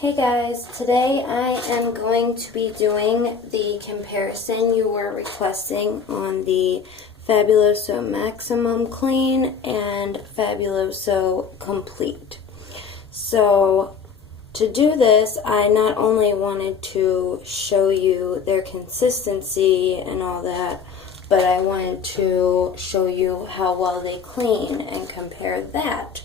Hey guys, today I am going to be doing the comparison you were requesting on the Fabuloso Maximum Clean and Fabuloso Complete. So to do this, I not only wanted to show you their consistency and all that, but I wanted to show you how well they clean and compare that.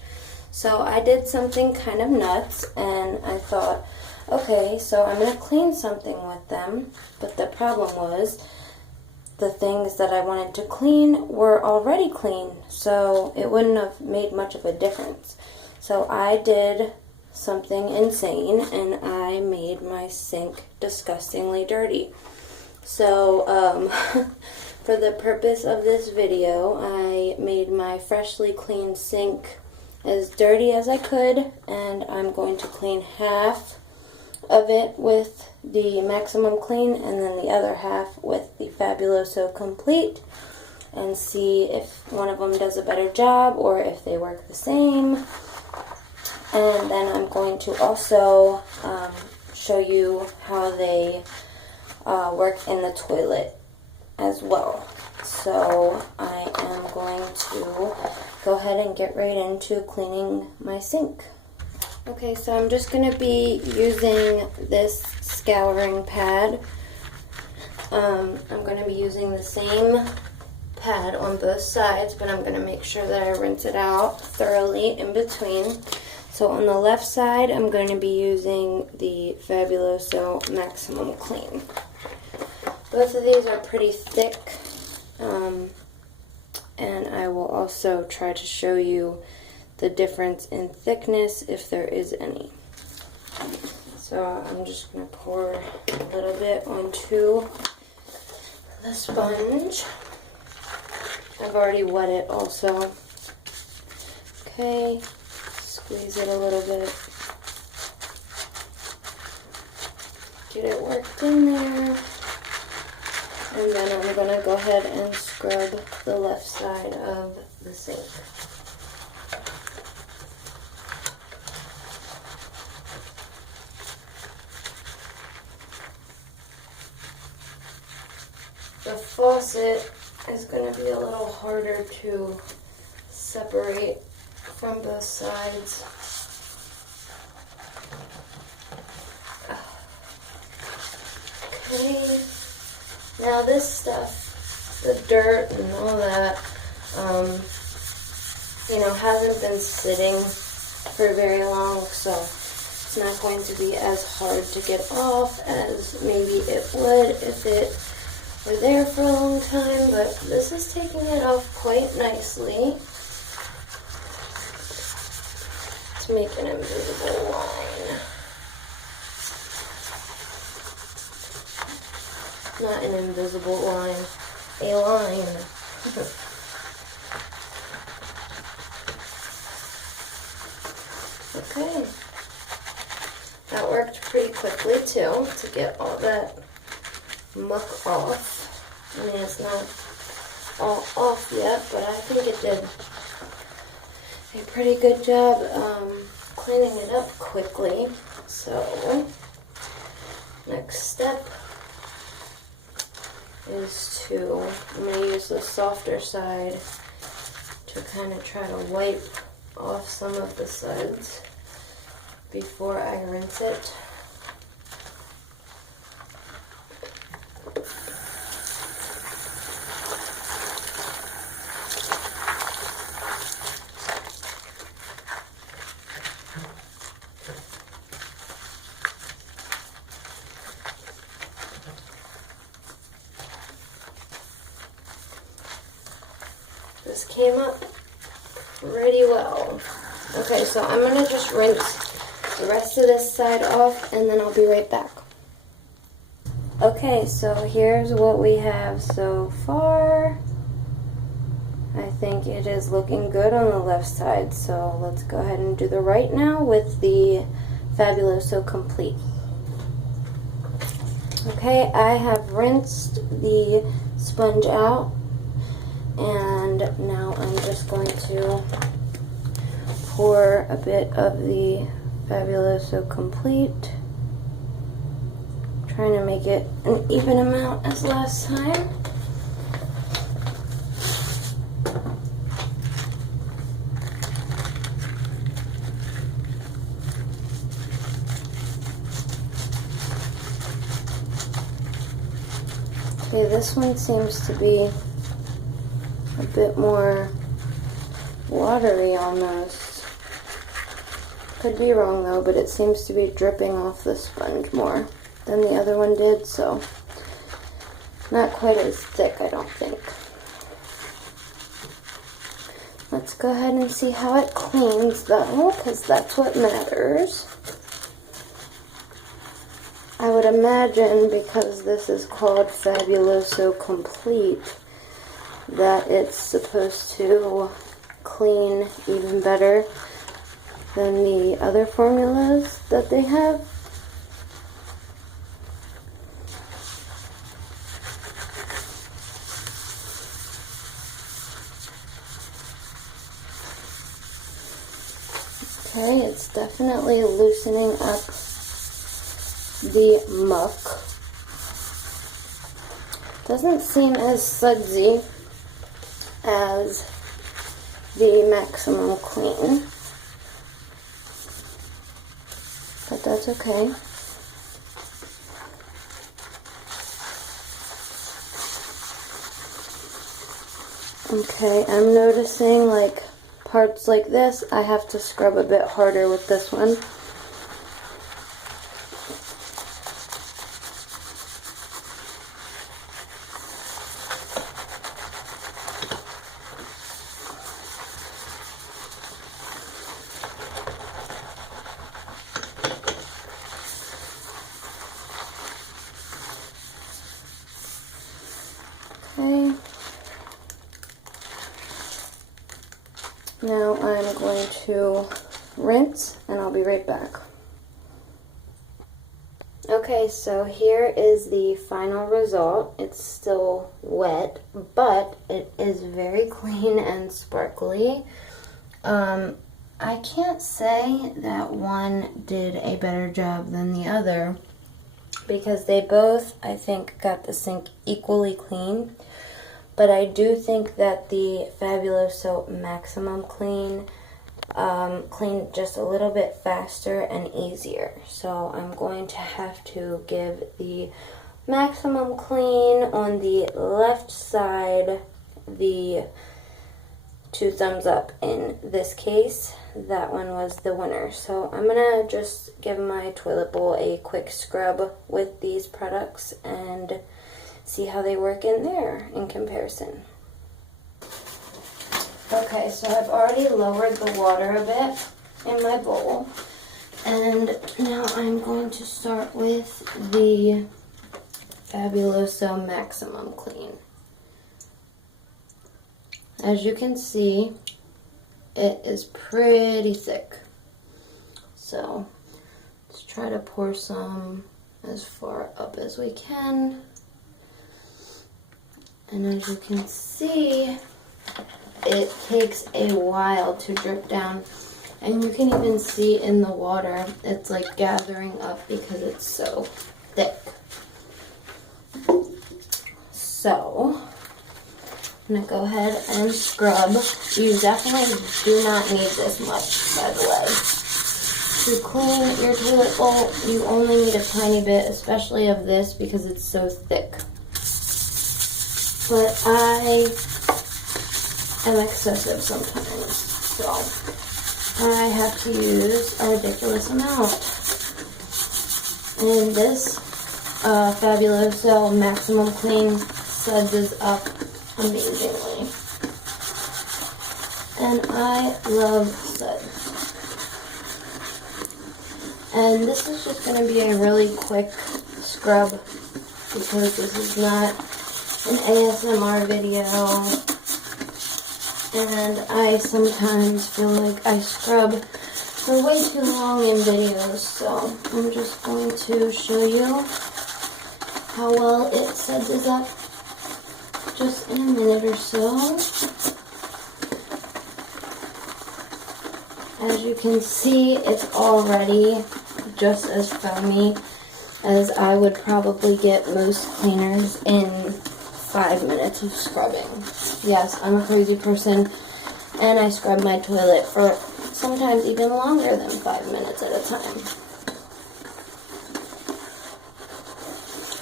So I did something kind of nuts, and I thought, okay, so I'm going to clean something with them, but the problem was the things that I wanted to clean were already clean, so it wouldn't have made much of a difference. So I did something insane, and I made my sink disgustingly dirty. So, for the purpose of this video, I made my freshly cleaned sink as dirty as I could, and I'm going to clean half of it with the Maximum Clean and then the other half with the Fabuloso Complete, and see if one of them does a better job or if they work the same. And then I'm going to also show you how they work in the toilet as well. So I am going to go ahead and get right into cleaning my sink. Okay, so I'm just going to be using this scouring pad. I'm going to be using the same pad on both sides, but I'm going to make sure that I rinse it out thoroughly in between. So on the left side, I'm going to be using the Fabuloso Maximum Clean. Both of these are pretty thick. And I will also try to show you the difference in thickness if there is any. So I'm just going to pour a little bit onto the sponge. I've already wet it also. Okay, squeeze it a little bit. Get it worked in there. And then I'm going to go ahead and scrub the left side of the sink. The faucet is going to be a little harder to separate from both sides. Okay. Now this stuff, the dirt and all that, hasn't been sitting for very long, so it's not going to be as hard to get off as maybe it would if it were there for a long time, but this is taking it off quite nicely. Let's make an invisible line. Not an invisible line, a line. Okay. That worked pretty quickly too, to get all that muck off. I mean, it's not all off yet, but I think it did a pretty good job cleaning it up quickly. So, next step is I'm going to use the softer side to kind of try to wipe off some of the suds before I rinse it. This came up pretty well. Okay, so I'm going to just rinse the rest of this side off, and then I'll be right back. Okay, so here's what we have so far. I think it is looking good on the left side, so let's go ahead and do the right now with the Fabuloso Complete. Okay, I have rinsed the sponge out, and now I'm just going to pour a bit of the Fabuloso Complete. Trying to make it an even amount as last time. Okay, this one seems to be a bit more watery almost. Could be wrong though, but it seems to be dripping off the sponge more than the other one did, so not quite as thick, I don't think. Let's go ahead and see how it cleans though, because that's what matters. I would imagine, because this is called Fabuloso Complete, that it's supposed to clean even better than the other formulas that they have. Okay, it's definitely loosening up the muck. Doesn't seem as sudsy as the Maximum Clean, but that's okay. Okay, I'm noticing like parts like this, I have to scrub a bit harder with this one. Okay. Now I'm going to rinse and I'll be right back. Okay, so here is the final result. It's still wet, but it is very clean and sparkly. I can't say that one did a better job than the other because they both, I think, got the sink equally clean. But I do think that the Fabuloso Maximum Clean cleaned just a little bit faster and easier. So I'm going to have to give the Maximum Clean on the left side the 2 thumbs up in this case. That one was the winner. So I'm going to just give my toilet bowl a quick scrub with these products and see how they work in there in comparison. Okay, so I've already lowered the water a bit in my bowl, and now I'm going to start with the Fabuloso Maximum Clean. As you can see, it is pretty thick. So let's try to pour some as far up as we can. And as you can see, it takes a while to drip down. And you can even see in the water, it's like gathering up because it's so thick. So, I'm going to go ahead and scrub. You definitely do not need this much, by the way. To clean your toilet bowl, you only need a tiny bit, especially of this because it's so thick. But I am excessive sometimes, so I have to use a ridiculous amount. And this Fabuloso Maximum Clean suds up amazingly. And I love suds. And this is just going to be a really quick scrub because this is not an ASMR video, and I sometimes feel like I scrub for way too long in videos, so I'm just going to show you how well it suds up just in a minute or so. As you can see, it's already just as foamy as I would probably get most cleaners in 5 minutes of scrubbing. Yes, I'm a crazy person, and I scrub my toilet for sometimes even longer than 5 minutes at a time.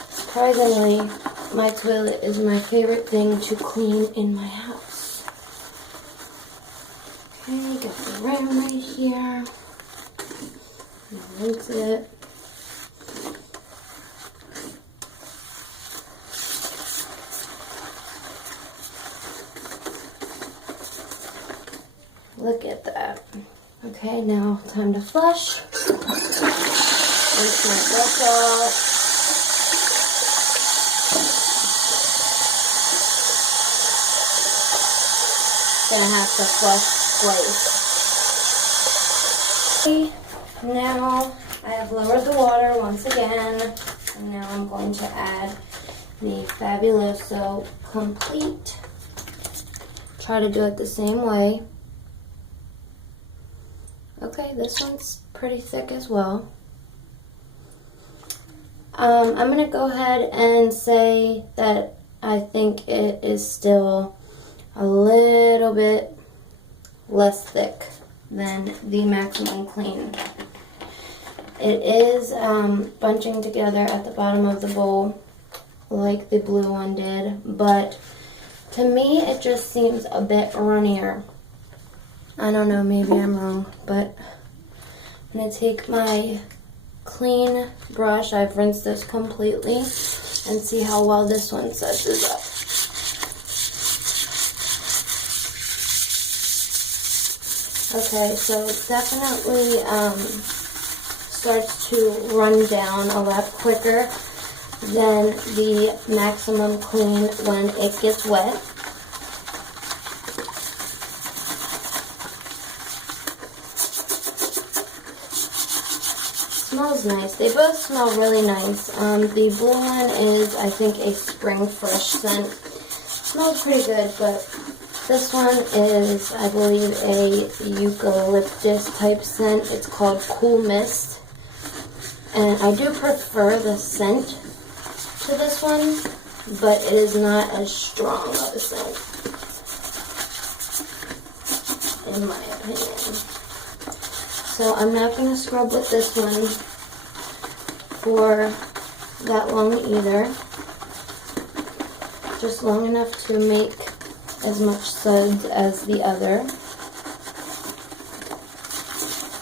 Surprisingly, my toilet is my favorite thing to clean in my house. Okay, got the rim right here. Rinse it. Look at that. Okay, now time to flush. Rinse my brush off. Gonna have to flush twice. Okay, now I have lowered the water once again, and now I'm going to add the Fabuloso Complete. Try to do it the same way. Okay, this one's pretty thick as well. I'm gonna go ahead and say that I think it is still a little bit less thick than the Maximum Clean. It is bunching together at the bottom of the bowl like the blue one did, but to me it just seems a bit runnier. I don't know, maybe I'm wrong, but I'm going to take my clean brush, I've rinsed this completely, and see how well this one suds up. Okay, so it definitely starts to run down a lot quicker than the Maximum Clean when it gets wet. Smells nice. They both smell really nice. The blue one is, I think, a spring fresh scent. Smells pretty good, but this one is, I believe, a eucalyptus type scent. It's called Cool Mist. And I do prefer the scent to this one, but it is not as strong of a scent, in my opinion. So I'm not going to scrub with this one for that long either. Just long enough to make as much suds as the other.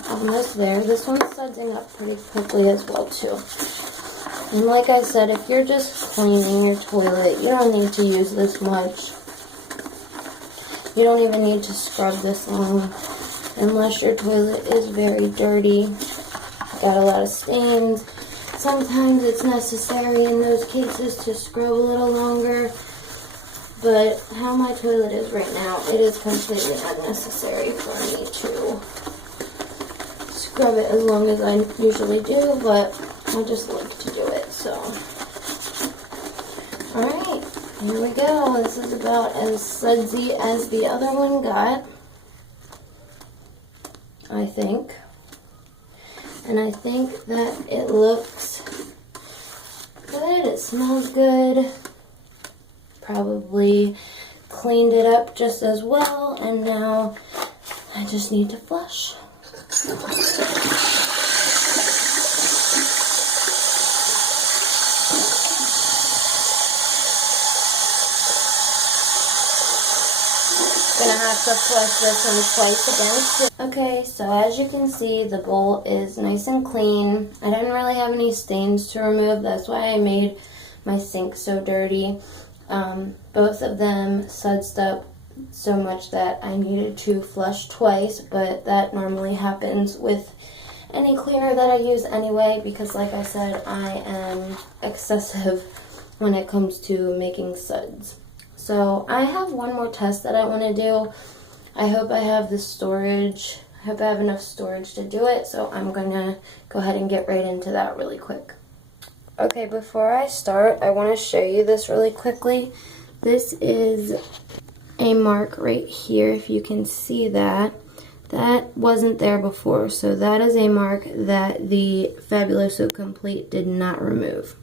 Almost there. This one's sudsing up pretty quickly as well too. And like I said, if you're just cleaning your toilet, you don't need to use this much. You don't even need to scrub this long unless your toilet is very dirty, got a lot of stains. Sometimes it's necessary in those cases to scrub a little longer, but how my toilet is right now, it is completely unnecessary for me to scrub it as long as I usually do, but I just like to do it, so. Alright, here we go. This is about as sudsy as the other one got, I think. And I think that it looks good. It smells good. Probably cleaned it up just as well. And now I just need to flush. Gonna have to flush this one twice again. Okay, so as you can see, the bowl is nice and clean. I didn't really have any stains to remove. That's why I made my sink so dirty. Both of them sudsed up so much that I needed to flush twice, but that normally happens with any cleaner that I use anyway, because like I said, I am excessive when it comes to making suds. So I have one more test that I want to do. I hope I have the storage. I hope I have enough storage to do it. So I'm going to go ahead and get right into that really quick. Okay, before I start, I want to show you this really quickly. This is a mark right here, if you can see that. That wasn't there before, so that is a mark that the Fabuloso Complete did not remove.